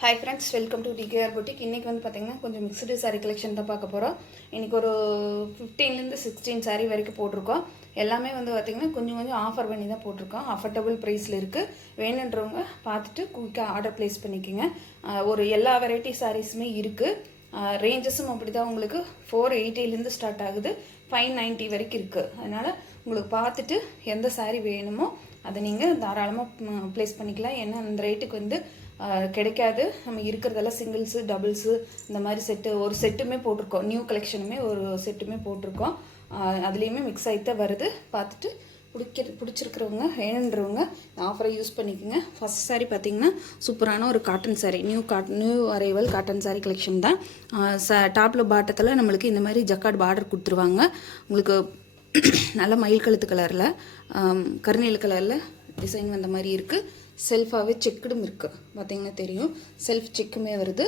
Hi friends, welcome to TKR boutique. இன்றைக்கி வந்து பார்த்திங்கன்னா கொஞ்சம் மிக்சடு சாரீ கலெக்ஷன் தான் பார்க்க போகிறோம். இன்றைக்கி ஒரு 15லேருந்து 16 சாரீ வரைக்கும் போட்டிருக்கோம். எல்லாமே வந்து பார்த்திங்கன்னா கொஞ்சம் கொஞ்சம் ஆஃபர் பண்ணி தான் போட்டிருக்கோம். அஃபர்டபுள் ப்ரைஸில் இருக்குது. வேணுன்றவங்க பார்த்துட்டு குயிக்காக ஆர்டர் ப்ளேஸ் பண்ணிக்கோங்க. ஒரு எல்லா வெரைட்டி சாரீஸுமே இருக்குது. ரேஞ்சஸும் அப்படி தான். உங்களுக்கு 480லேருந்து ஸ்டார்ட் ஆகுது, 590 வரைக்கும் இருக்குது. அதனால் உங்களுக்கு பார்த்துட்டு எந்த சாரீ வேணுமோ அதை நீங்கள் தாராளமாக ப்ளேஸ் பண்ணிக்கலாம். ஏன்னா அந்த ரேட்டுக்கு வந்து கிடைக்காது. நம்ம இருக்கிறதெல்லாம் சிங்கிள்ஸு, டபுள்ஸு, இந்த மாதிரி செட்டு ஒரு செட்டுமே போட்டிருக்கோம். நியூ கலெக்ஷனுமே ஒரு செட்டுமே போட்டிருக்கோம். அதுலேயுமே மிக்ஸ் ஆகிட்டு வருது. பார்த்துட்டு பிடிச்சிருக்கிறவங்க வேணுன்றவங்க ஆஃபரை யூஸ் பண்ணிக்கோங்க. ஃபஸ்ட் சாரீ பார்த்திங்கன்னா சூப்பரான ஒரு cotton sari, new arrival cotton sari collection தான். டாப்பில் பாட்டத்தில் நம்மளுக்கு இந்த மாதிரி ஜக்கார்ட் பார்டர் கொடுத்துருவாங்க. உங்களுக்கு நல்ல மயில் கழுத்து கலரில், கருநீல கலரில் டிசைன் வந்த மாதிரி இருக்குது. செல்ஃபாகவே செக்குடும் இருக்குது, பார்த்திங்கன்னா தெரியும். செல்ஃப் செக்குமே வருது.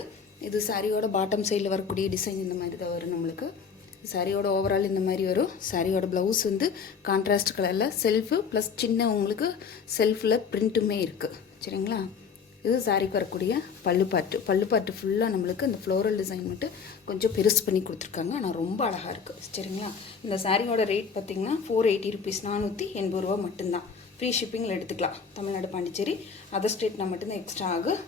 இது சாரியோட பாட்டம் சைடில் வரக்கூடிய டிசைன் இந்த மாதிரி தான் வரும். நம்மளுக்கு சாரியோட ஓவரால் இந்த மாதிரி வரும். சாரியோட ப்ளவுஸ் வந்து கான்ட்ராஸ்ட் கலரில் செல்ஃபு ப்ளஸ் சின்ன உங்களுக்கு செல்ஃபில் பிரிண்ட்டுமே இருக்குது. சரிங்களா? இது சாரிக்கு வரக்கூடிய பல்லுப்பாட்டு ஃபுல்லாக நம்மளுக்கு இந்த ஃப்ளோரல் டிசைன் மட்டும் கொஞ்சம் பெருசு பண்ணி கொடுத்துருக்காங்க. ஆனால் ரொம்ப அழகாக இருக்குது. சரிங்களா? இந்த சாரியோட ரேட் பார்த்திங்கன்னா 480 ருபீஸ், 480 ரூபா மட்டும்தான். ஃப்ரீ ஷிப்பிங்கில் எடுத்துக்கலாம். தமிழ்நாடு, பாண்டிச்சேரி, அதர் ஸ்டேட்னா மட்டும்தான் எக்ஸ்ட்ரா ஆகும்.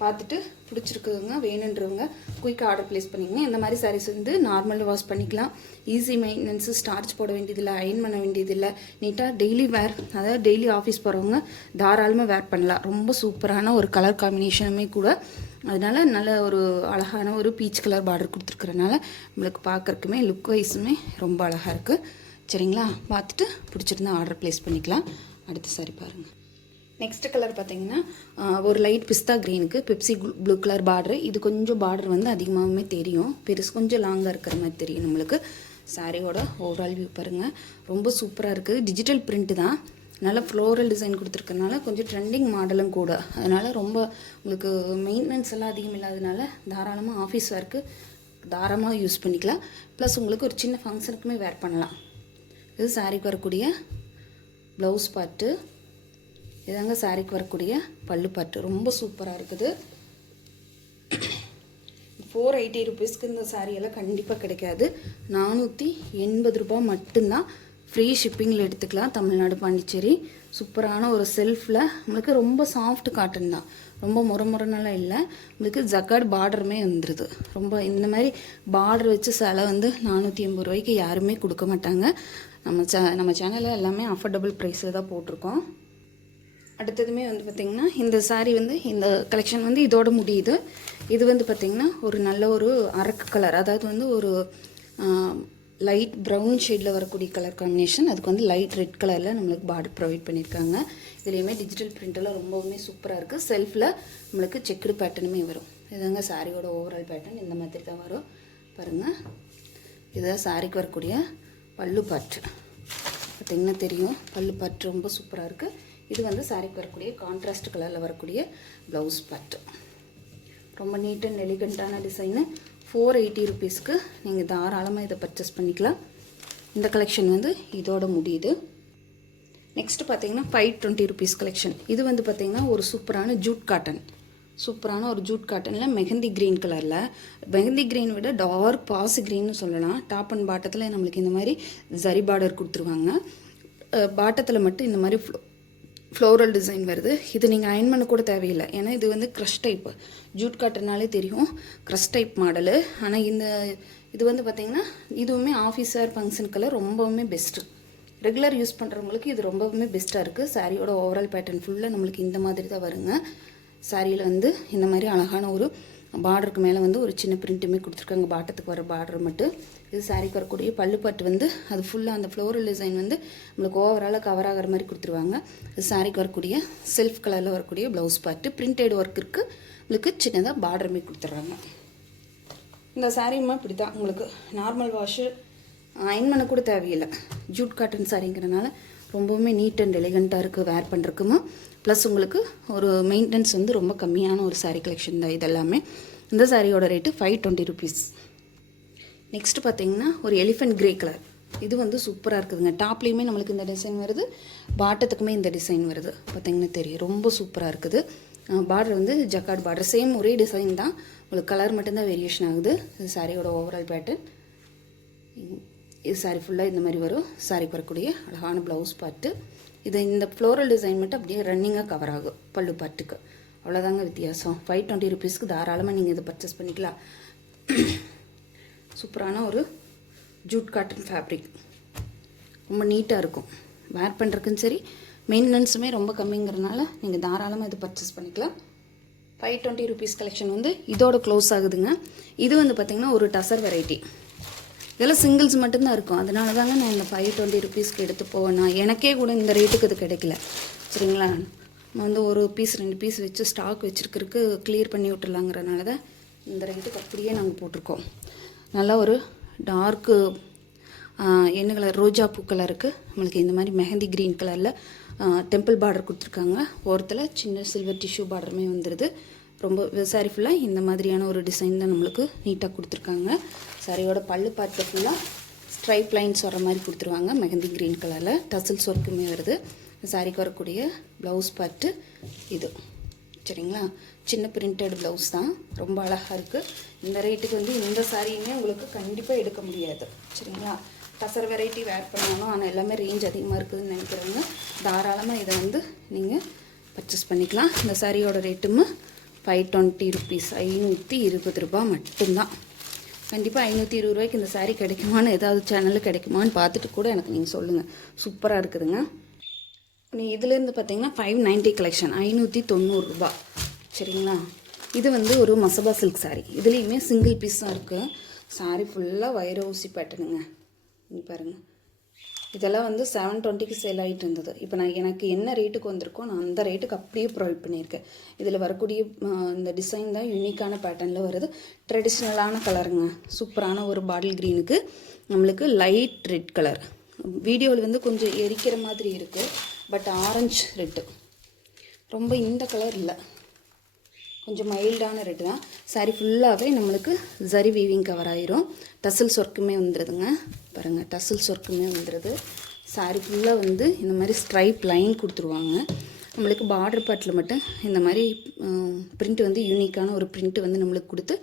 பார்த்துட்டு பிடிச்சிருக்குங்க வேணுன்றவங்க குயிக்காக ஆர்டர் ப்ளேஸ் பண்ணிக்கங்க. இந்த மாதிரி சாரீஸ் வந்து நார்மலாக வாஷ் பண்ணிக்கலாம். ஈஸி மெயின்டெனன்ஸு, ஸ்டார்ச் போட வேண்டியதில்லை, அயன் பண்ண வேண்டியதில்லை. நீட்டாக டெய்லி வேர், அதாவது டெய்லி ஆஃபீஸ் போகிறவங்க தாராளமாக வேர் பண்ணலாம். ரொம்ப சூப்பரான ஒரு கலர் காம்பினேஷனுமே கூட. அதனால நல்ல ஒரு அழகான ஒரு பீச் கலர் பார்டர் கொடுத்துருக்கறனால நம்மளுக்கு பார்க்குறக்குமே லுக் வைஸுமே ரொம்ப அழகாக இருக்குது. சரிங்களா? பார்த்துட்டு பிடிச்சிருந்தா ஆர்டர் ப்ளேஸ் பண்ணிக்கலாம். அடுத்த சாரி பாருங்கள். நெக்ஸ்ட் கலர் பார்த்தீங்கன்னா ஒரு லைட் பிஸ்தா க்ரீனுக்கு பெப்சி ப்ளூ கலர் பார்டரு. இது கொஞ்சம் பார்டர் வந்து அதிகமாகவுமே தெரியும், பெருசு கொஞ்சம் லாங்காக இருக்கிற மாதிரி தெரியும் நம்மளுக்கு. சாரியோட ஓவரால் வியூ பாருங்கள், ரொம்ப சூப்பராக இருக்குது. டிஜிட்டல் பிரிண்ட்டு தான், நல்ல ஃப்ளோரல் டிசைன் கொடுத்துருக்கறனால கொஞ்சம் ட்ரெண்டிங் மாடலும் கூட. அதனால் ரொம்ப உங்களுக்கு மெயின்டெனன்ஸ் எல்லாம் அதிகம் இல்லாதனால தாராளமாக ஆஃபீஸ் வேர்க்கு தாராளமாக யூஸ் பண்ணிக்கலாம். ப்ளஸ் உங்களுக்கு ஒரு சின்ன ஃபங்க்ஷனுக்குமே வேர் பண்ணலாம். இது சாரிக்கு வரக்கூடிய ப்ளவுஸ் பார்ட்டு, இதாங்க சாரிக்கு வரக்கூடிய பல்லு பார்ட்டு. ரொம்ப சூப்பராக இருக்குது. 480 ருபீஸ்க்கு இந்த சாரியெல்லாம் கண்டிப்பாக கிடைக்காது. 480 ரூபா மட்டும்தான். ஃப்ரீ ஷிப்பிங்கில் எடுத்துக்கலாம். தமிழ்நாடு, பாண்டிச்சேரி. சூப்பரான ஒரு செல்ஃபில் உங்களுக்கு ரொம்ப சாஃப்ட் காட்டன் தான், ரொம்ப முறைமுறைனால இல்லை. உங்களுக்கு ஜக்கார்ட் பார்டருமே வந்துடுது. ரொம்ப இந்த மாதிரி பார்டர் வச்சு சேலை வந்து 480 ரூபாய்க்கு யாருமே கொடுக்க மாட்டாங்க. நம்ம சேனலில் எல்லாமே அஃபோர்டபுள் ப்ரைஸில் தான் போட்டிருக்கோம். அடுத்ததுமே வந்து பார்த்திங்கன்னா இந்த சாரீ வந்து இந்த கலெக்ஷன் வந்து இதோட முடியுது. இது வந்து பார்த்திங்கன்னா ஒரு நல்ல ஒரு அரக்கு கலர், அதாவது வந்து ஒரு லைட் ப்ரௌன் ஷேடில் வரக்கூடிய கலர் காம்பினேஷன். அதுக்கு வந்து லைட் ரெட் கலரில் நம்மளுக்கு பார்டர் ப்ரொவைட் பண்ணியிருக்காங்க. இதுலேயுமே டிஜிட்டல் பிரிண்டெல்லாம் ரொம்பவுமே சூப்பராக இருக்குது. செல்ஃபில் நம்மளுக்கு செக்குடு பேட்டர்னுமே வரும். இதுதாங்க சாரியோட ஓவரால் பேட்டர்ன். இந்த மாதிரி தான் வரும் பாருங்கள். இதுதான் சாரிக்கு வரக்கூடிய பல்லு பாட்டு. பார்த்திங்கன்னா தெரியும், பல்லு பாட்டு ரொம்ப சூப்பராக இருக்குது. இது வந்து சாரிக்கு வரக்கூடிய கான்ட்ராஸ்ட் கலரில் வரக்கூடிய ப்ளவுஸ் பார்ட்டு. ரொம்ப நீட் அண்ட் எலிகண்ட்டான டிசைனு. 480 ருபீஸ்க்கு நீங்கள் தாராளமாக இதை பர்ச்சேஸ் பண்ணிக்கலாம். இந்த கலெக்ஷன் வந்து இதோட முடியுது. நெக்ஸ்ட்டு பார்த்தீங்கன்னா 520 ருபீஸ் கலெக்ஷன். இது வந்து பார்த்திங்கன்னா ஒரு சூப்பரான ஜூட் காட்டன். சூப்பரான ஒரு ஜூட் காட்டனில் மெஹந்தி க்ரீன் கலரில், மெஹந்தி க்ரீன் விட டார்க் பாசி க்ரீன்னு சொல்லலாம். டாப் அண்ட் பாட்டத்தில் நம்மளுக்கு இந்த மாதிரி ஜரி பார்டர் கொடுத்துருவாங்க. பாட்டத்தில் மட்டும் இந்த மாதிரி ஃப்ளோரல் டிசைன் வருது. இது நீங்கள் அயன் பண்ண கூட தேவையில்லை, ஏன்னா இது வந்து க்ரஷ் டைப்பு. ஜூட் காட்டனாலே தெரியும், க்ரஷ் டைப் மாடலு. ஆனால் இது வந்து பார்த்திங்கன்னா இதுவுமே ஆஃபீஸ் வேர் ஃபங்க்ஷன் கலர் ரொம்பவுமே பெஸ்ட்டு. ரெகுலர் யூஸ் பண்ணுறவங்களுக்கு இது ரொம்பவுமே பெஸ்ட்டாக இருக்குது. சாரியோட ஓவரால் பேட்டர்ன் ஃபுல்லாக நம்மளுக்கு இந்த மாதிரி தான் வருங்க. சாரியில் வந்து இந்த மாதிரி அழகான ஒரு பார்டருக்கு மேலே வந்து ஒரு சின்ன பிரிண்ட்டுமே கொடுத்துருக்காங்க, பாட்டத்துக்கு வர பார்டர் மட்டும். இது சாரிக்கு வரக்கூடிய பல்லு பாட்டு வந்து அது ஃபுல்லாக அந்த ஃப்ளோரல் டிசைன் வந்து நம்மளுக்கு ஓவராலாக கவர் ஆகிற மாதிரி கொடுத்துருவாங்க. இது சாரிக்கு வரக்கூடிய செல்ஃப் கலரில் வரக்கூடிய ப்ளவுஸ் பார்ட்டு. பிரிண்டட் ஒர்க் இருக்குது, உங்களுக்கு சின்னதாக பார்டருமே கொடுத்துட்றாங்க. இந்த சாரியுமே இப்படி தான், உங்களுக்கு நார்மல் வாஷு அயன் பண்ண கூட தேவையில்லை. ஜூட் காட்டன் சாரிங்கிறனால ரொம்பவுமே நீட் அண்ட் எலிகண்ட்டாக இருக்குது வேர் பண்ணுறக்குமா. ப்ளஸ் உங்களுக்கு ஒரு மெயின்டெனன்ஸ் வந்து ரொம்ப கம்மியான ஒரு சாரீ கலெக்ஷன் தான் இதெல்லாமே. இந்த சாரியோட ரேட்டு 520 ருபீஸ். நெக்ஸ்ட்டு பார்த்தீங்கன்னா ஒரு எலிஃபென்ட் கிரே கலர். இது வந்து சூப்பராக இருக்குதுங்க. டாப்லேயுமே நம்மளுக்கு இந்த டிசைன் வருது, பாட்டத்துக்குமே இந்த டிசைன் வருது. பார்த்திங்கன்னா தெரியும், ரொம்ப சூப்பராக இருக்குது. பார்டர் வந்து ஜக்கார்ட் பார்டர், சேம் ஒரே டிசைன் தான், உங்களுக்கு கலர் மட்டும்தான் வேரியேஷன் ஆகுது. இது சாரியோட ஓவரால் பேட்டர்ன். இது சாரி ஃபுல்லாக இந்த மாதிரி வரும். சாரிக்கு வரக்கூடிய அழகான ப்ளவுஸ் பார்ட்டு. இது இந்த ஃப்ளோரல் டிசைன் மட்டும் அப்படியே ரன்னிங்காக கவர் ஆகும் பல்லு பார்ட்டுக்கு. அவ்வளோதாங்க வித்தியாசம். 520 ருபீஸ்க்கு தாராளமாக நீங்கள் இதை பர்ச்சேஸ் பண்ணிக்கலாம். சூப்பரான ஒரு ஜூட் காட்டன் ஃபேப்ரிக், ரொம்ப நீட்டாக இருக்கும். வேர் பண்ணுறதுக்கும் சரி, மெயின்டெனன்ஸுமே ரொம்ப கம்மிங்கிறதுனால நீங்கள் தாராளமாக இது பர்ச்சேஸ் பண்ணிக்கலாம். 520 ருபீஸ் கலெக்ஷன் வந்து இதோட க்ளோஸ் ஆகுதுங்க. இது வந்து பார்த்திங்கன்னா ஒரு டசர் வெரைட்டி. இதெல்லாம் சிங்கிள்ஸ் மட்டும்தான் இருக்கும். அதனால தாங்க நான் இந்த 520 ருபீஸ்க்கு எடுத்து போவேன்னா, எனக்கே கூட இந்த ரேட்டுக்கு இது கிடைக்கல. சரிங்களா, நம்ம வந்து ஒரு பீஸ் 2 பீஸ் வச்சு ஸ்டாக் வச்சுருக்கிறதுக்கு கிளியர் பண்ணி விட்டுர்லாங்கிறனால தான் இந்த ரேட்டுக்கு அப்படியே நாங்கள் போட்டிருக்கோம். நல்லா ஒரு டார்க்கு என்ன கலர், ரோஜா பூ கலருக்கு நம்மளுக்கு இந்த மாதிரி மெஹந்தி க்ரீன் கலரில் டெம்பிள் பார்டர் கொடுத்துருக்காங்க. ஓரத்தில் சின்ன சில்வர் டிஷ்யூ பார்டருமே வந்துடுது. ரொம்ப சாரி ஃபுல்லாக இந்த மாதிரியான ஒரு டிசைன் தான் நம்மளுக்கு நீட்டாக கொடுத்துருக்காங்க. சாரியோட பல்லு பார்த்து ஃபுல்லாக ஸ்ட்ரைப் லைன்ஸ் வர மாதிரி கொடுத்துருவாங்க மெஹந்தி க்ரீன் கலரில். டசில்ஸ் ஒர்க்குமே வருது. சாரிக்கு வரக்கூடிய ப்ளவுஸ் பார்ட்டு இது. சரிங்களா, சின்ன பிரிண்டட் ப்ளவுஸ் தான், ரொம்ப அழகாக இருக்குது. இந்த ரேட்டுக்கு வந்து இந்த சாரியுமே உங்களுக்கு கண்டிப்பாக எடுக்க முடியாது. சரிங்களா, டசர் வெரைட்டி வேர் பண்ணணும், ஆனால் எல்லாமே ரேஞ்ச் அதிகமாக இருக்குதுன்னு நினைக்கிறவங்க தாராளமாக இதை வந்து நீங்கள் பர்ச்சேஸ் பண்ணிக்கலாம். இந்த சாரியோட ரேட்டும் 520 ருபீஸ், 520 ரூபா மட்டும்தான். கண்டிப்பாக 520 ரூபாய்க்கு இந்த சாரீ கிடைக்குமான்னு ஏதாவது சேனலில் கிடைக்குமான்னு பார்த்துட்டு கூட எனக்கு நீங்கள் சொல்லுங்கள். சூப்பராக இருக்குதுங்க. நீ இதுலேருந்து பார்த்தீங்கன்னா 590 கலெக்ஷன், 590 ரூபா. சரிங்களா, இது வந்து ஒரு மசபா சில்க் சாரீ. இதுலேயுமே சிங்கிள் பீஸ் தான் இருக்குது. சாரீ ஃபுல்லாக வைர ஊசி பேட்டர்னுங்க. இங்கே பாருங்கள், இதெல்லாம் வந்து 720க்கு சேல் ஆகிட்டு இருந்தது. இப்போ நான் எனக்கு என்ன ரேட்டுக்கு வந்திருக்கோ நான் அந்த ரேட்டுக்கு அப்படியே ப்ரொவைட் பண்ணியிருக்கேன். இதில் வரக்கூடிய இந்த டிசைன் தான் யூனிக்கான பேட்டர்னில் வருது. ட்ரெடிஷ்னலான கலருங்க. சூப்பரான ஒரு பாட்டில் க்ரீனுக்கு நம்மளுக்கு லைட் ரெட் கலர். வீடியோவில் வந்து கொஞ்சம் எரிக்கிற மாதிரி இருக்குது, பட் ஆரஞ்சு ரெட்டு, ரொம்ப இந்த கலர் இல்லை, கொஞ்சம் மைல்டான ரெட்டு தான். சாரீ ஃபுல்லாகவே நம்மளுக்கு ஜரி வீவிங் கவர் ஆயிரும். டசில்ஸ் ஒர்க்குமே வந்துடுதுங்க. பாருங்கள், டசில்ஸ் ஒர்க்குமே வந்துடுது. சாரீ ஃபுல்லாக வந்து இந்த மாதிரி ஸ்ட்ரைப் லைன் கொடுத்துருவாங்க. நம்மளுக்கு பார்டர் பார்ட்டில் மட்டும் இந்த மாதிரி பிரிண்ட் வந்து யூனிக்கான ஒரு பிரிண்ட்டு வந்து நம்மளுக்கு கொடுத்து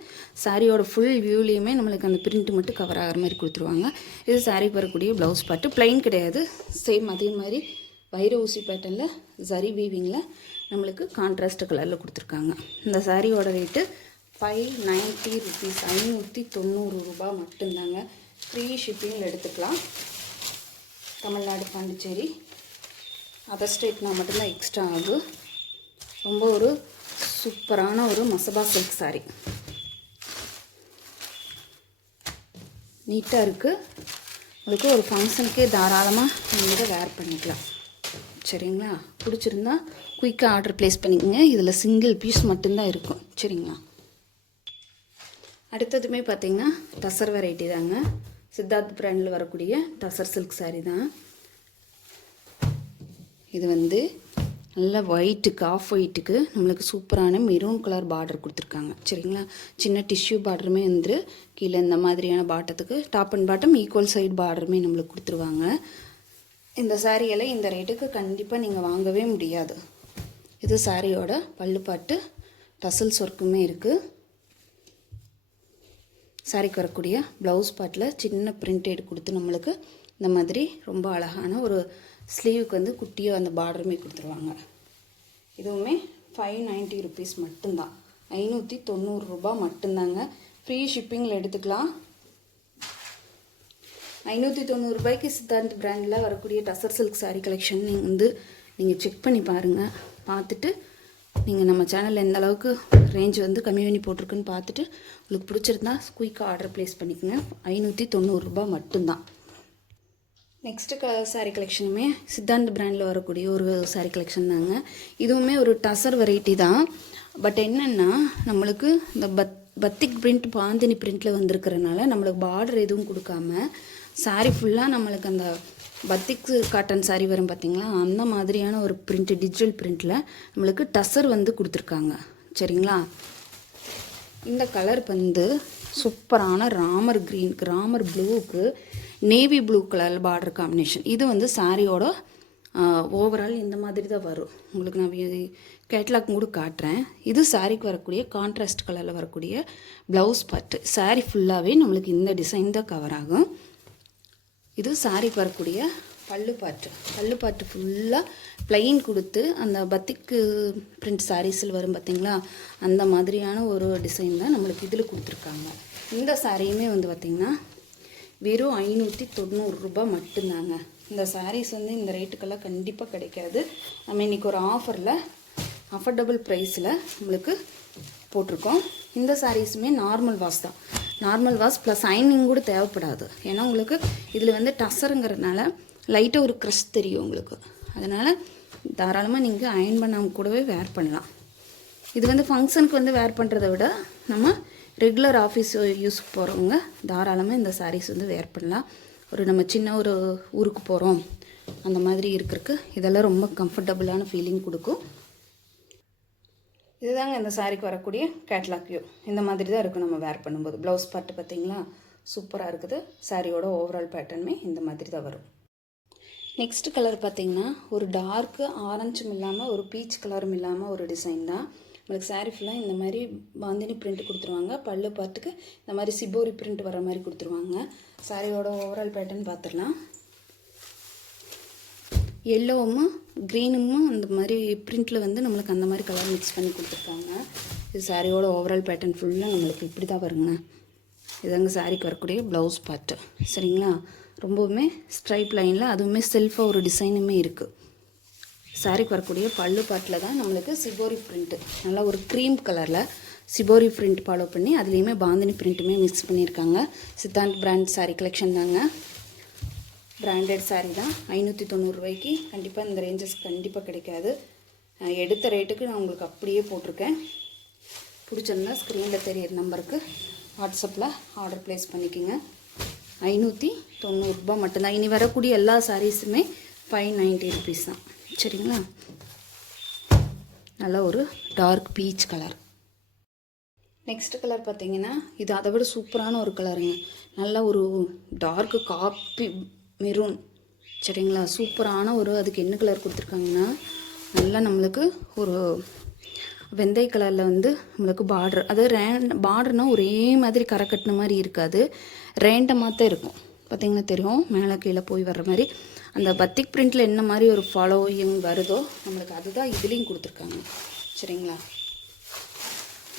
சாரியோட ஃபுல் வியூலேயுமே நம்மளுக்கு அந்த பிரிண்ட்டு மட்டும் கவர் ஆகிற மாதிரி கொடுத்துருவாங்க. இது சாரீ வரக்கூடிய ப்ளவுஸ் பார்ட்டு. ப்ளைன் கிடையாது, சேம் அதே மாதிரி வைர ஊசி பேட்டர்னில் ஜரி வீவிங்கில் நம்மளுக்கு கான்ட்ராஸ்ட் கலரில் கொடுத்துருக்காங்க. இந்த சாரியோட ரேட்டு 590 ருபீஸ், 590 ரூபா மட்டும்தாங்க. ஃப்ரீ ஷிப்பிங்கில் எடுத்துக்கலாம். தமிழ்நாடு, பாண்டிச்சேரி, அதர் ஸ்டேட்னா மட்டும்தான் எக்ஸ்ட்ரா ஆகும். ரொம்ப ஒரு சூப்பரான ஒரு மசபா சில்க் சாரீ, நீட்டாக இருக்குது. உங்களுக்கு ஒரு ஃபங்க்ஷனுக்கே தாராளமாக நீங்கள் இதை வேர் பண்ணிக்கலாம். சரிங்களா, பிடிச்சிருந்தா குயிக்காக ஆர்டர் ப்ளேஸ் பண்ணிக்கோங்க. இதில் சிங்கிள் பீஸ் மட்டும்தான் இருக்கும். சரிங்களா, அடுத்ததுமே பார்த்திங்கன்னா டசர் வெரைட்டி தாங்க. சித்தார்த் பிராண்டில் வரக்கூடிய டசர் சில்க் சாரீ தான் இது. வந்து நல்ல ஒயிட்டுக்கு, ஆஃப் ஒயிட்டுக்கு நம்மளுக்கு சூப்பரான மெரூன் கலர் பார்டர் கொடுத்துருக்காங்க. சரிங்களா, சின்ன டிஷ்யூ பார்டருமே வந்து கீழே இந்த மாதிரியான பாட்டத்துக்கு top and bottom equal side பார்டருமே நம்மளுக்கு கொடுத்துருவாங்க. இந்த சாரியெல்லாம் இந்த ரேட்டுக்கு கண்டிப்பாக நீங்கள் வாங்கவே முடியாது. இது சாரியோட பல்லு பாட்டு, டசல்ஸ் ஒர்க்குமே இருக்குது. சாரிக்கு வரக்கூடிய ப்ளவுஸ் பார்ட்டில் சின்ன பிரிண்டட் கொடுத்து நம்மளுக்கு இந்த மாதிரி ரொம்ப அழகான ஒரு ஸ்லீவுக்கு வந்து குட்டியாக அந்த பார்டருமே கொடுத்துருவாங்க. இதுவுமே 590 ருபீஸ் மட்டும்தான், 590 ரூபா மட்டும்தாங்க. ஃப்ரீ ஷிப்பிங்கில் எடுத்துக்கலாம். 590 ரூபாய்க்கு சித்தார்த் பிராண்டில் வரக்கூடிய டசர் சில்க் சாரீ கலெக்ஷன் நீங்கள் செக் பண்ணி பாருங்கள். பார்த்துட்டு நீங்கள் நம்ம சேனலில் எந்த அளவுக்கு ரேஞ்ச் வந்து கம்மி பண்ணி போட்டிருக்குன்னு பார்த்துட்டு உங்களுக்கு பிடிச்சிருந்தா குயிக்காக ஆர்டர் ப்ளேஸ் பண்ணிக்கோங்க. 590 ரூபா மட்டும்தான். நெக்ஸ்ட்டு சாரீ கலெக்ஷனுமே சித்தார்த் பிராண்டில் வரக்கூடிய ஒரு சாரீ கலெக்ஷன் தாங்க. இதுவுமே ஒரு டசர் வெரைட்டி தான். பட் என்னென்னா நம்மளுக்கு இந்த பத்திக் பிரிண்ட், பாந்தினி பிரிண்ட்டில் வந்திருக்கிறனால நம்மளுக்கு பார்டர் எதுவும் கொடுக்காம சாரீ ஃபுல்லாக நம்மளுக்கு அந்த பத்திக் காட்டன் சாரீ வரும் பார்த்திங்களா, அந்த மாதிரியான ஒரு பிரிண்ட்டு, டிஜிட்டல் பிரிண்ட்டில் நம்மளுக்கு டசர் வந்து கொடுத்துருக்காங்க. சரிங்களா, இந்த கலர் வந்து சூப்பரான ராமர் க்ரீனுக்கு, ராமர் ப்ளூவுக்கு navy blue colour border combination. இது வந்து சாரியோட ஓவரால் இந்த மாதிரி தான் வரும். உங்களுக்கு நான் கேட்லாக் கூட காட்டுறேன். இது சாரீக்கு வரக்கூடிய கான்ட்ராஸ்ட் கலரில் வரக்கூடிய ப்ளவுஸ் பார்ட்டு. சாரீ ஃபுல்லாகவே நம்மளுக்கு இந்த டிசைன் தான் கவர் ஆகும். இது சாரீக்கு வரக்கூடிய பல்லு பாட்டு ஃபுல்லாக ப்ளைன் கொடுத்து அந்த பத்திக்கு பிரிண்ட் சாரீஸில் வரும் பார்த்திங்களா, அந்த மாதிரியான ஒரு டிசைன் தான் நம்மளுக்கு இதில் கொடுத்துருக்காங்க. இந்த சாரியுமே வந்து பார்த்திங்கன்னா வெறும் 590 ரூபா மட்டும்தாங்க. இந்த சாரீஸ் வந்து இந்த ரேட்டுக்கெல்லாம் கண்டிப்பாக கிடைக்காது. நம்ம இன்றைக்கி ஒரு ஆஃபரில் அஃபோர்டபுள் ப்ரைஸில் நம்மளுக்கு போட்டிருக்கோம். இந்த சாரீஸுமே நார்மல் வாஷ் தான். நார்மல் வாஷ் ப்ளஸ் அயனிங் கூட தேவைப்படாது. ஏன்னா உங்களுக்கு இதில் வந்து டசருங்கிறதுனால லைட்டாக ஒரு க்ரஷ் தெரியும் உங்களுக்கு. அதனால் தாராளமாக நீங்கள் அயன் பண்ணாமல் கூடவே வேர் பண்ணலாம். இது வந்து ஃபங்க்ஷனுக்கு வந்து வேர் பண்ணுறதை விட நம்ம ரெகுலர் ஆஃபீஸ் யூஸுக்கு போகிறவங்க தாராளமாக இந்த சாரீஸ் வந்து வேர் பண்ணலாம். நம்ம சின்ன ஒரு ஊருக்கு போகிறோம் அந்த மாதிரி இருக்கிறதுக்கு இதெல்லாம் ரொம்ப கம்ஃபர்டபுளான ஃபீலிங் கொடுக்கும். இதுதாங்க இந்த சாரீக்கு வரக்கூடிய கேட்லாக் வியூ. இந்த மாதிரி தான் இருக்கும் நம்ம வேர் பண்ணும்போது. ப்ளவுஸ் பார்ட்டு பார்த்திங்களா, சூப்பராக இருக்குது. சாரியோட ஓவரால் பேட்டர்னுமே இந்த மாதிரி தான் வரும். நெக்ஸ்ட் கலர் பார்த்திங்கன்னா ஒரு டார்க்கு ஆரஞ்சும் இல்லாமல் ஒரு பீச் கலரும் இல்லாமல் ஒரு டிசைன் தான். உங்களுக்கு சாரீ ஃபுல்லாக இந்த மாதிரி பாந்தினி பிரிண்ட் கொடுத்துருவாங்க. பல்லு பார்ட்டுக்கு இந்த மாதிரி சிபோரி பிரிண்ட் வர மாதிரி கொடுத்துருவாங்க. சாரியோட ஓவரால் பேட்டர்ன் பார்த்துடலாம். எல்லோவும் க்ரீனும் அந்த மாதிரி பிரிண்டில் வந்து நம்மளுக்கு அந்த மாதிரி கலர் மிக்ஸ் பண்ணி கொடுத்துருக்காங்க. இது சாரியோட ஓவரால் பேட்டர்ன் ஃபுல்லாக நம்மளுக்கு இப்படி தான் வருங்க. இதாங்க சாரிக்கு வரக்கூடிய ப்ளவுஸ் பார்ட்டு. சரிங்களா, ரொம்பவுமே ஸ்ட்ரைப் லைனில் அதுவுமே செல்ஃபாக ஒரு டிசைனுமே இருக்குது. சாரிக்கு வரக்கூடிய பல்லு பாட்டில் தான் நம்மளுக்கு சிபோரி பிரிண்ட்டு, நல்லா ஒரு க்ரீம் கலரில் சிபோரி பிரிண்ட் ஃபாலோ பண்ணி அதுலேயுமே பாந்தினி பிரிண்ட்டுமே மிக்ஸ் பண்ணியிருக்காங்க. சித்தாந்த் பிராண்ட் சாரீ கலெக்ஷன் தாங்க. பிராண்டட் சாரீ தான். 590 ரூபாய்க்கு கண்டிப்பாக இந்த ரேஞ்சஸ் கண்டிப்பாக கிடைக்காது. எடுத்த ரேட்டுக்கு நான் உங்களுக்கு அப்படியே போட்டிருக்கேன். பிடிச்சிருந்தா ஸ்க்ரீனில் தெரியிற நம்பருக்கு வாட்ஸ்அப்பில் ஆர்டர் ப்ளேஸ் பண்ணிக்கோங்க. 590 ரூபா மட்டும்தான். இனி வரக்கூடிய எல்லா சாரீஸுமே 590 ருபீஸ் தான். சரிங்களா, நல்ல ஒரு dark peach colour. Next colour பார்த்தீங்கன்னா இது அதை விட சூப்பரான ஒரு கலருங்க. நல்ல ஒரு டார்க்கு காப்பி மெரூன். சரிங்களா, சூப்பரான ஒரு அதுக்கு என்ன கலர் கொடுத்துருக்காங்கன்னா நல்லா நம்மளுக்கு ஒரு வெந்தய கலரில் வந்து நம்மளுக்கு பார்டர், அதாவது பார்டர்னால் ஒரே மாதிரி கரை கட்டின மாதிரி இருக்காது, ரேண்டமாக தான் இருக்கும். பார்த்திங்கன்னா தெரியும், மேலே கீழே போய் வர்ற மாதிரி அந்த பத்திக் பிரிண்டில் என்ன மாதிரி ஒரு ஃபாலோயிங் வருதோ நம்மளுக்கு அதுதான் இதுலேயும் கொடுத்துருக்காங்க. சரிங்களா,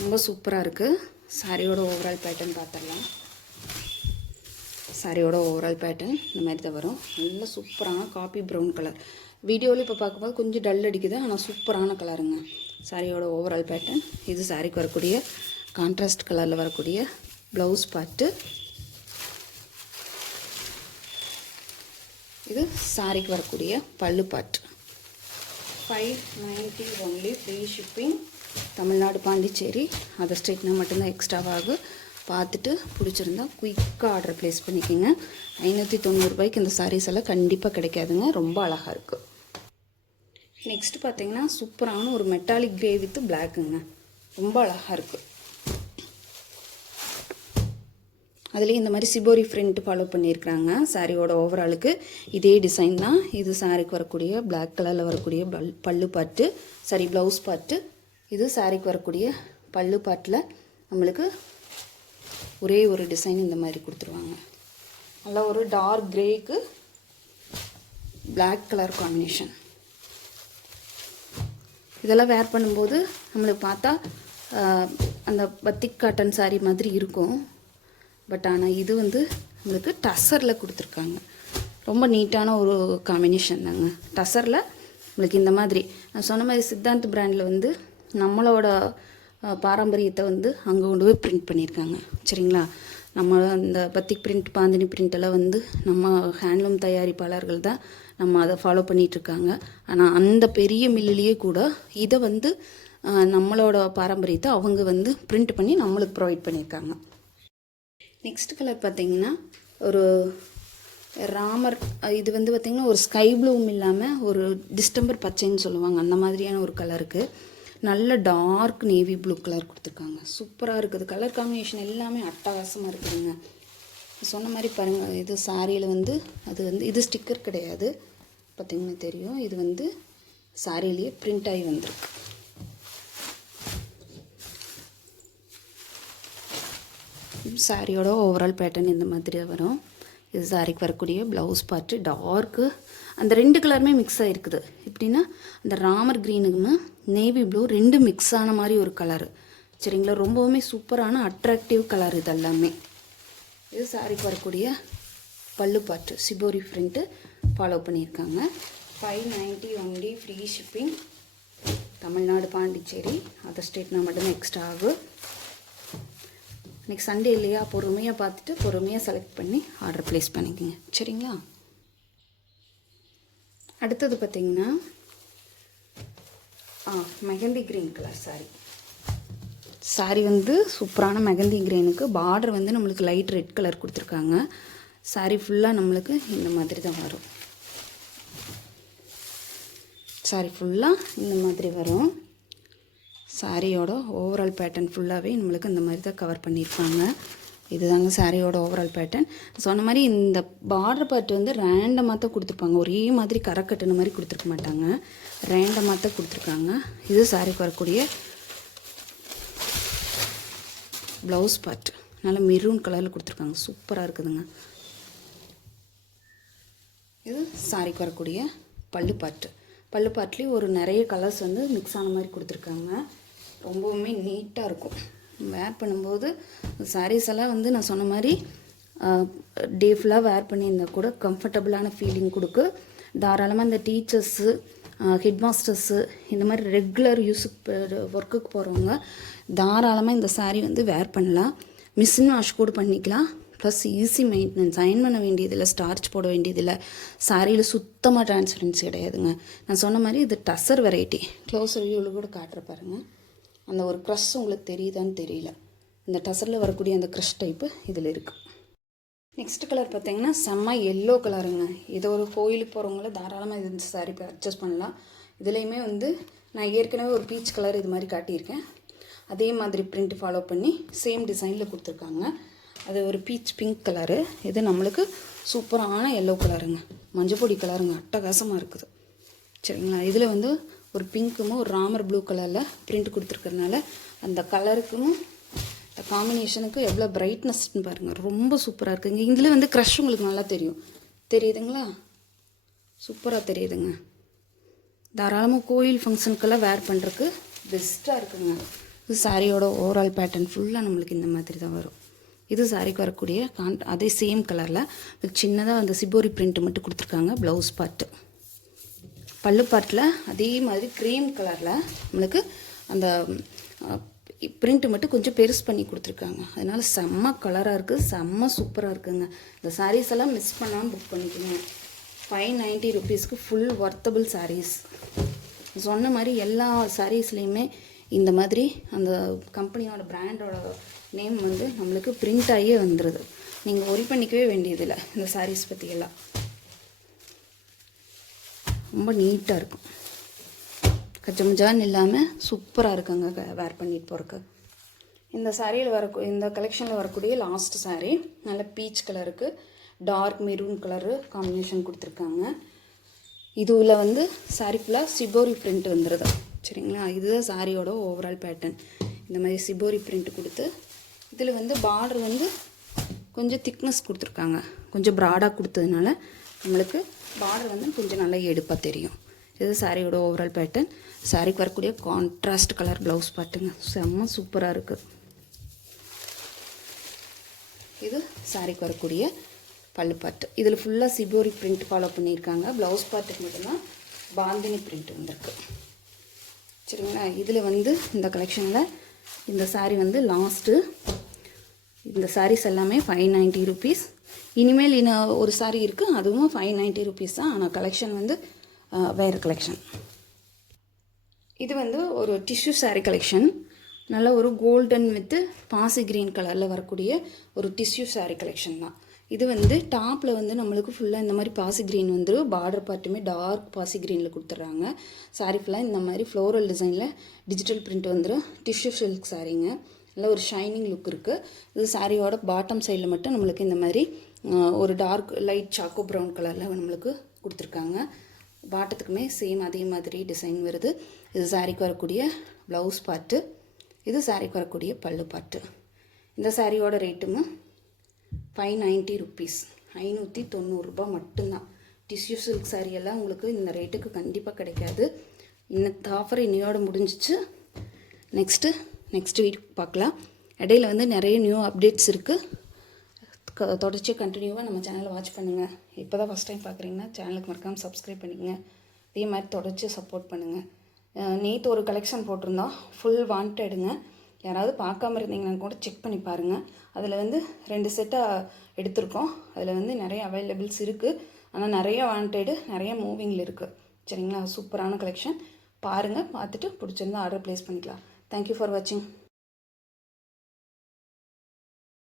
ரொம்ப சூப்பராக இருக்குது. சாரியோட ஓவரால் பேட்டர்ன் பார்த்துடலாம். சாரியோட ஓவரால் பேட்டர்ன் இந்த மாதிரி தான் வரும். நல்ல சூப்பரான காப்பி ப்ரௌன் கலர். வீடியோவில் இப்போ பார்க்கும்போது கொஞ்சம் டல் அடிக்குது, ஆனால் சூப்பரான கலருங்க. சாரியோட ஓவரால் பேட்டர்ன். இது சாரிக்கு வரக்கூடிய கான்ட்ராஸ்ட் கலரில் வரக்கூடிய ப்ளவுஸ் பார்ட்டு. இது சாரிக்கு வரக்கூடிய பல்லு part. 590 only, free shipping. Tamil Nadu, Pondicherry, other ஸ்டேட்னா மட்டும்தான் எக்ஸ்ட்ராவாகும். பார்த்துட்டு பிடிச்சிருந்தா குயிக்காக ஆர்டர் ப்ளேஸ் பண்ணிக்கோங்க. 590 ரூபாய்க்கு இந்த சாரீஸ் எல்லாம் கண்டிப்பாக கிடைக்காதுங்க. ரொம்ப அழகாக இருக்குது. நெக்ஸ்ட் பார்த்தீங்கன்னா சூப்பரான ஒரு மெட்டாலிக் கிரே வித் பிளாக்குங்க. ரொம்ப அழகாக இருக்குது. அதுலேயும் இந்த மாதிரி சிபோரி ஃப்ரிண்ட் ஃபாலோ பண்ணியிருக்கிறாங்க. சாரியோட ஓவராலுக்கு இதே டிசைன் தான். இது சாரிக்கு வரக்கூடிய பிளாக் கலரில் வரக்கூடிய பல்லு பாட்டு, சாரி ப்ளவுஸ் பாட்டு. இது சாரிக்கு வரக்கூடிய பல்லு பாட்டில் நம்மளுக்கு ஒரே ஒரு டிசைன் இந்த மாதிரி கொடுத்துருவாங்க. நல்லா ஒரு டார்க் கிரேக்கு பிளாக் கலர் காம்பினேஷன். இதெல்லாம் வேர் பண்ணும்போது நம்மளுக்கு பார்த்தா அந்த பத்திக் காட்டன் சாரி மாதிரி இருக்கும். பட் ஆனால் இது வந்து நம்மளுக்கு டசரில் கொடுத்துருக்காங்க. ரொம்ப நீட்டான ஒரு காம்பினேஷன் தாங்க. டசரில் நம்மளுக்கு இந்த மாதிரி நான் சொன்ன மாதிரி சித்தாந்த் பிராண்டில் வந்து நம்மளோட பாரம்பரியத்தை வந்து அங்கே கொண்டு போய் பிரிண்ட் பண்ணியிருக்காங்க. சரிங்களா, நம்ம இந்த பத்திக் பிரிண்ட், பாந்தினி பிரிண்டெல்லாம் வந்து நம்ம ஹேண்ட்லூம் தயாரிப்பாளர்கள் தான் நம்ம அதை ஃபாலோ பண்ணிகிட்ருக்காங்க. ஆனால் அந்த பெரிய மில்லுலேயே கூட இதை வந்து நம்மளோட பாரம்பரியத்தை அவங்க வந்து பிரிண்ட் பண்ணி நம்மளுக்கு ப்ரொவைட் பண்ணியிருக்காங்க. நெக்ஸ்ட் கலர் பார்த்திங்கன்னா ஒரு ராமர். இது வந்து பார்த்திங்கன்னா ஒரு ஸ்கை ப்ளூவும் இல்லாமல் ஒரு டிஸ்டம்பர் பச்சைன்னு சொல்லுவாங்க, அந்த மாதிரியான ஒரு கலருக்கு நல்ல டார்க் நேவி ப்ளூ கலர் கொடுத்துருக்காங்க. சூப்பராக இருக்குது. கலர் காம்பினேஷன் எல்லாமே அட்டகாசமாக இருக்குதுங்க. சொன்ன மாதிரி பாருங்கள், இது சாரியில் வந்து அது வந்து இது ஸ்டிக்கர் கிடையாது. பார்த்திங்கன்னா தெரியும். இது வந்து சாரிலேயே பிரிண்ட் ஆகி வந்திருக்கு. சாரியோட ஓவரால் பேட்டர்ன் இந்த மாதிரி வரும். இது சாரிக்கு வரக்கூடிய ப்ளவுஸ் பார்ட்டு டார்க்கு, அந்த 2 கலருமே மிக்ஸ் ஆகிருக்குது. எப்படின்னா அந்த ராமர் க்ரீனுக்குன்னு நேவி ப்ளூ 2 மிக்ஸ் ஆன மாதிரி ஒரு கலரு. சரிங்களா, ரொம்பவுமே சூப்பரான அட்ராக்டிவ் கலர் இது எல்லாமே. இது சாரிக்கு வரக்கூடிய பல்லு பார்ட்டு சிபோரி பிரிண்ட்டு ஃபாலோ பண்ணியிருக்காங்க. 590 only, free shipping. Tamil Nadu, Pondicherry, other ஸ்டேட்னா மட்டும்தான் எக்ஸ்ட்ரா ஆகும். இன்றைக்கி சண்டே இல்லையா, பொறுமையாக பார்த்துட்டு பொறுமையாக செலக்ட் பண்ணி ஆர்டர் ப்ளேஸ் பண்ணிக்கோங்க. சரிங்களா. அடுத்தது பார்த்திங்கன்னா மெகந்தி க்ரீன் கலர் சாரி வந்து சூப்பரான மெகந்தி க்ரீனுக்கு பார்டர் வந்து நம்மளுக்கு லைட் ரெட் கலர் கொடுத்துருக்காங்க. சாரி ஃபுல்லாக நம்மளுக்கு இந்த மாதிரி தான் வரும். சாரி ஃபுல்லாக இந்த மாதிரி வரும். சாரியோட ஓவரால் பேட்டர்ன் ஃபுல்லாகவே நம்மளுக்கு இந்த மாதிரி தான் கவர் பண்ணியிருப்பாங்க. இதுதாங்க சாரியோட ஓவரால் பேட்டர்ன். சொன்ன மாதிரி இந்த பார்டர் பார்ட் வந்து ரேண்டமாக தான் கொடுத்துருப்பாங்க. ஒரே மாதிரி கரை கட்டுன மாதிரி கொடுத்துருக்க மாட்டாங்க, ரேண்டமாக தான் கொடுத்துருக்காங்க. இது சாரிக்கு வரக்கூடிய ப்ளவுஸ் பார்ட் நல்லா மெரூன் கலரில் கொடுத்துருக்காங்க. சூப்பராக இருக்குதுங்க. இது சாரிக்கு வரக்கூடிய பல்லு பார்ட்லேயும் ஒரு நிறைய கலர்ஸ் வந்து மிக்ஸ் ஆன மாதிரி கொடுத்துருக்காங்க. ரொம்பவுமே நீட்டாக இருக்கும். வேர் பண்ணும்போது சாரீஸ் எல்லாம் வந்து நான் சொன்ன மாதிரி டே ஃபுல்லாக வேர் பண்ணியிருந்தால் கூட கம்ஃபர்டபுளான ஃபீலிங் கொடுக்கு. தாராளமாக இந்த டீச்சர்ஸு, ஹெட் மாஸ்டர்ஸு, இந்த மாதிரி ரெகுலர் யூஸுக்கு ஒர்க்குக்கு போகிறவங்க தாராளமாக இந்த சாரீ வந்து வேர் பண்ணலாம். மிஷின் வாஷ் கூட பண்ணிக்கலாம். ப்ளஸ் ஈஸி மெயின்டெனன்ஸ், அயன் பண்ண வேண்டியதில்லை, ஸ்டார்ச் போட வேண்டியதில்லை. சாரியில் சுத்தமாக டிரான்ஸ்பரன்சி கிடையாதுங்க. நான் சொன்ன மாதிரி இது டசர் வெரைட்டி. க்ளோஸர் வியூவில் கூட காட்டுற பாருங்கள். அந்த ஒரு க்ரஷ் உங்களுக்கு தெரியுதான்னு தெரியல. இந்த டசரில் வரக்கூடிய அந்த க்ரஷ் டைப்பு இதில் இருக்குது. நெக்ஸ்ட் கலர் பார்த்தீங்கன்னா செம்ம எல்லோ கலருங்க. இது ஒரு கோயிலுக்கு போகிறவங்கள தாராளமாக இந்த சாரீ பர்ச்சேஸ் பண்ணலாம். இதுலேயுமே வந்து நான் ஏற்கனவே ஒரு பீச் கலர் இது மாதிரி காட்டியிருக்கேன். அதே மாதிரி பிரிண்ட் ஃபாலோ பண்ணி சேம் டிசைனில் கொடுத்துருக்காங்க. அது ஒரு பீச் பிங்க் கலரு. இது நம்மளுக்கு சூப்பரான எல்லோ கலருங்க, மஞ்சப்பொடி கலருங்க, அட்டகாசமாக இருக்குது. சரிங்களா. இதில் வந்து ஒரு பிங்க்கும் ஒரு ராமர் ப்ளூ கலரில் பிரிண்ட் கொடுத்துருக்கறனால அந்த கலருக்கும் இந்த காம்பினேஷனுக்கு எவ்வளோ பிரைட்னஸ்ன்னு பாருங்கள், ரொம்ப சூப்பராக இருக்குங்க. இதில் வந்து க்ரஷ் உங்களுக்கு நல்லா தெரியுதுங்களா, சூப்பராக தெரியுதுங்க. தாராளமாக கோயில் ஃபங்க்ஷனுக்கெல்லாம் வேர் பண்ணுறதுக்கு பெஸ்ட்டாக இருக்குங்க. இது சாரியோட ஓவரால் பேட்டர்ன் ஃபுல்லாக நம்மளுக்கு இந்த மாதிரி தான் வரும். இது சாரிக்கு வரக்கூடிய அதே சேம் கலரில் சின்னதாக அந்த சிபோரி பிரிண்ட்டு மட்டும் கொடுத்துருக்காங்க. ப்ளவுஸ் பார்ட்டு பல்லு பார்ட்டில் அதே மாதிரி க்ரீம் கலரில் நம்மளுக்கு அந்த பிரிண்ட்டு மட்டும் கொஞ்சம் பெருசு பண்ணி கொடுத்துருக்காங்க. அதனால் செம்ம கலராக இருக்குது, செம்ம சூப்பராக இருக்குங்க. இந்த சாரீஸ் எல்லாம் மிஸ் பண்ணாமல் புக் பண்ணிக்கோங்க. 590 ருபீஸ்க்கு ஃபுல் ஒர்த்தபிள் சாரீஸ். சொன்ன மாதிரி எல்லா சாரீஸ்லேயுமே இந்த மாதிரி அந்த கம்பெனியோட பிராண்டோட நேம் வந்து நம்மளுக்கு பிரிண்ட் ஆகியே வந்துடுது. நீங்கள் ஒரி பண்ணிக்கவே வேண்டியதில்லை. இந்த சாரீஸ் பற்றியெல்லாம் ரொம்ப நீட்டாக இருக்கும், கச்சமஜான்னு இல்லாமல் சூப்பராக இருக்குங்க வேர் பண்ணிட்டு போகிறக்கு. இந்த சாரியில் இந்த கலெக்ஷனில் வரக்கூடிய லாஸ்ட் சாரீ நல்ல பீச் கலருக்கு டார்க் மெரூன் கலரு காம்பினேஷன் கொடுத்துருக்காங்க. இதுவில் வந்து சாரீ ஃபுல்லாக சிபோரி பிரிண்ட் வந்துடுது. சரிங்களா. இதுதான் சாரியோட ஓவரால் பேட்டர்ன். இந்த மாதிரி சிபோரி பிரிண்ட் கொடுத்து இதில் வந்து பார்டர் வந்து கொஞ்சம் திக்னஸ் கொடுத்துருக்காங்க. கொஞ்சம் ப்ராடாக கொடுத்ததுனால நம்மளுக்கு பார்டர் வந்து கொஞ்சம் நல்லா எடுப்பாக தெரியும். இது சாரியோட ஓவரால் பேட்டர்ன். சாரிக்கு வரக்கூடிய கான்ட்ராஸ்ட் கலர் ப்ளவுஸ் பார்ட்டுங்க, செம்ம சூப்பராக இருக்குது. இது சாரிக்கு வரக்கூடிய பல்லு பார்ட்டு. இதில் ஃபுல்லாக சிபோரி பிரிண்ட் ஃபாலோ பண்ணியிருக்காங்க. ப்ளவுஸ் பார்ட்டுக்கு மட்டும்தான் பாந்தினி பிரிண்ட் வந்திருக்கு. சரிங்களா. இதில் வந்து இந்த கலெக்ஷனில் இந்த சாரீ வந்து லாஸ்ட்டு. இந்த சாரீஸ் எல்லாமே 590 ருபீஸ். இனிமேல் இன்னும் ஒரு சாரீ இருக்குது, அதுவும் 590 ருபீஸ் தான். ஆனால் கலெக்ஷன் வந்து வேறு கலெக்ஷன். இது வந்து ஒரு டிஷ்யூ சாரீ கலெக்ஷன். நல்ல ஒரு கோல்டன் வித்து பாசி க்ரீன் கலரில் வரக்கூடிய ஒரு டிஷ்யூ சாரீ கலெக்ஷன் தான். இது வந்து டாப்பில் வந்து நம்மளுக்கு ஃபுல்லாக இந்த மாதிரி பாசி க்ரீன் வந்துடும். பார்டர் பார்ட்டுமே டார்க் பாசி க்ரீனில் கொடுத்துட்றாங்க. சாரீ ஃபுல்லாக இந்த மாதிரி ஃப்ளோரல் டிசைனில் டிஜிட்டல் பிரிண்ட் வந்துடும். டிஷ்யூ சில்க் சாரீங்க, நல்ல ஒரு ஷைனிங் லுக் இருக்குது. இது சாரியோட பாட்டம் சைடில் மட்டும் நம்மளுக்கு இந்த மாதிரி ஒரு டார்க் லைட் சாக்கோ ப்ரௌன் கலரில் நம்மளுக்கு கொடுத்துருக்காங்க. பாட்டத்துக்குமே சேம் அதே மாதிரி டிசைன் வருது. இது சாரீக்கு வரக்கூடிய ப்ளவுஸ் பார்ட்டு, இது சாரீக்கு வரக்கூடிய பல்லு பார்ட்டு. இந்த சாரியோட ரேட்டுங்க 590 ருபீஸ், 590 ரூபா மட்டும்தான். டிஷ்யூ சில்க் சாரீ எல்லாம் உங்களுக்கு இந்த ரேட்டுக்கு கண்டிப்பாக கிடைக்காது. இந்த ஆஃபர் இன்னையோட முடிஞ்சிச்சு. நெக்ஸ்ட் வீக் பார்க்கலாம். இடையில வந்து நிறைய நியூ அப்டேட்ஸ் இருக்குது. தொடர்ச்சி கண்டினியூவாக நம்ம சேனலை வாட்ச் பண்ணுங்கள். இப்போ தான் ஃபஸ்ட் டைம் பார்க்குறீங்கன்னா சேனலுக்கு மறக்காமல் சப்ஸ்கிரைப் பண்ணிக்கங்க. இதே மாதிரி தொடர்ச்சி சப்போர்ட் பண்ணுங்கள். நேற்று ஒரு கலெக்ஷன் போட்டிருந்தோம், ஃபுல் வாண்டடுங்க. யாராவது பார்க்காம இருந்தீங்கன்னா கூட செக் பண்ணி பாருங்கள். அதில் வந்து 2 செட்டாக எடுத்திருக்கோம். அதில் வந்து நிறைய அவைலபிள்ஸ் இருக்குது. ஆனால் நிறைய வாண்டடு, நிறைய மூவிங்கில் இருக்குது. சரிங்களா? சூப்பரான கலெக்ஷன். பாருங்கள், பார்த்துட்டு பிடிச்சிருந்தா ஆர்டர் ப்ளேஸ் பண்ணிக்கலாம். தேங்க்யூ ஃபார் வாட்சிங்.